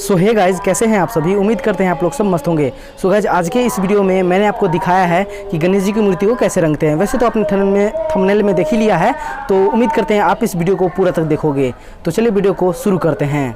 सो hey guys, कैसे हैं आप सभी। उम्मीद करते हैं आप लोग सब मस्त होंगे। सो गाइज, आज के इस वीडियो में मैंने आपको दिखाया है कि गणेश जी की मूर्ति को कैसे रंगते हैं। वैसे तो आपने थंबनेल में देख ही लिया है, तो उम्मीद करते हैं आप इस वीडियो को पूरा तक देखोगे। तो चलिए वीडियो को शुरू करते हैं।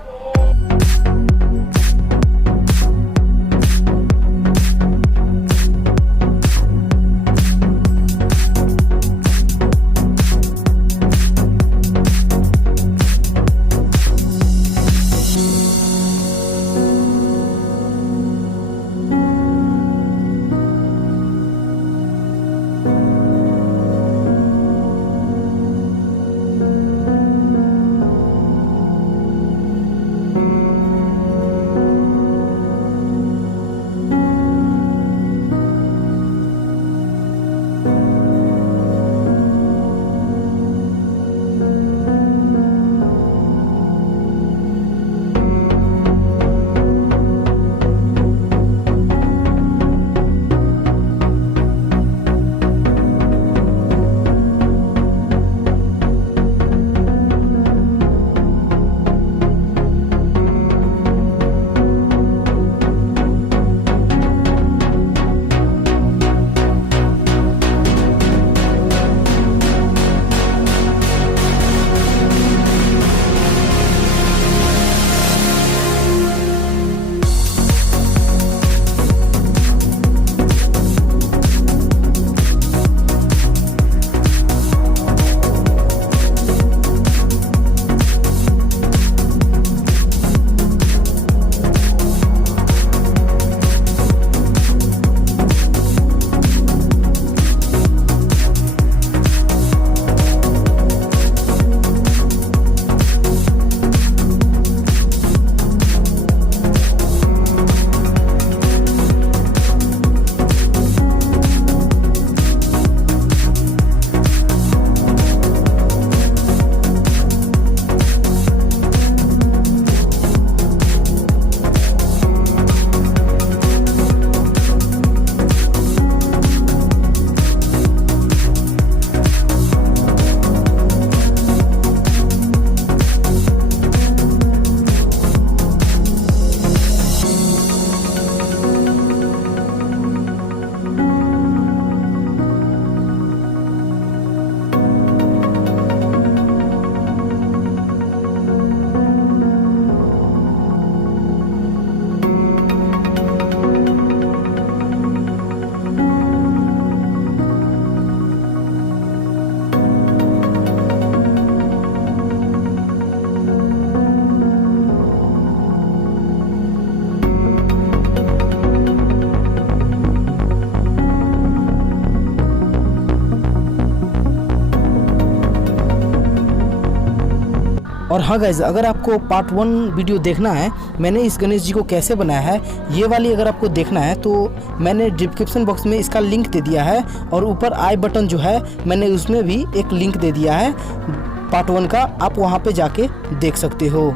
और हाँ गाइज, अगर आपको पार्ट 1 वीडियो देखना है मैंने इस गणेश जी को कैसे बनाया है, ये वाली अगर आपको देखना है तो मैंने डिस्क्रिप्शन बॉक्स में इसका लिंक दे दिया है, और ऊपर आई बटन जो है मैंने उसमें भी एक लिंक दे दिया है पार्ट 1 का, आप वहाँ पे जाके देख सकते हो।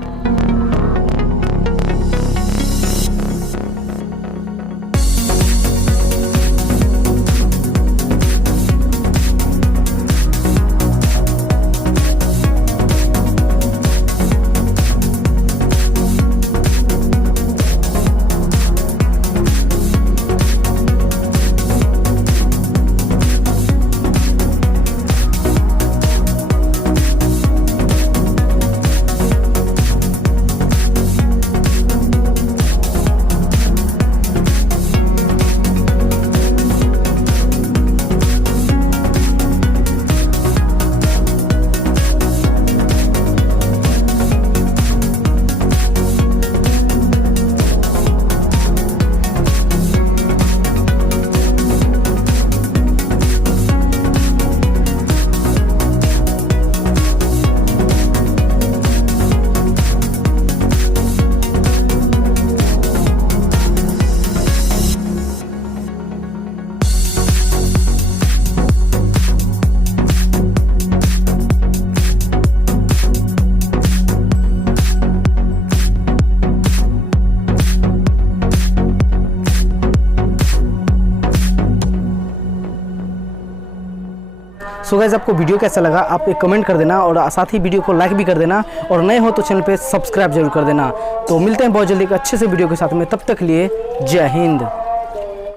सो गाइस आपको वीडियो कैसा लगा आप एक कमेंट कर देना और साथ ही वीडियो को लाइक भी कर देना और नए हो तो चैनल पे सब्सक्राइब जरूर कर देना। तो मिलते हैं बहुत जल्दी एक अच्छे से वीडियो के साथ में, तब तक लिए जय हिंद।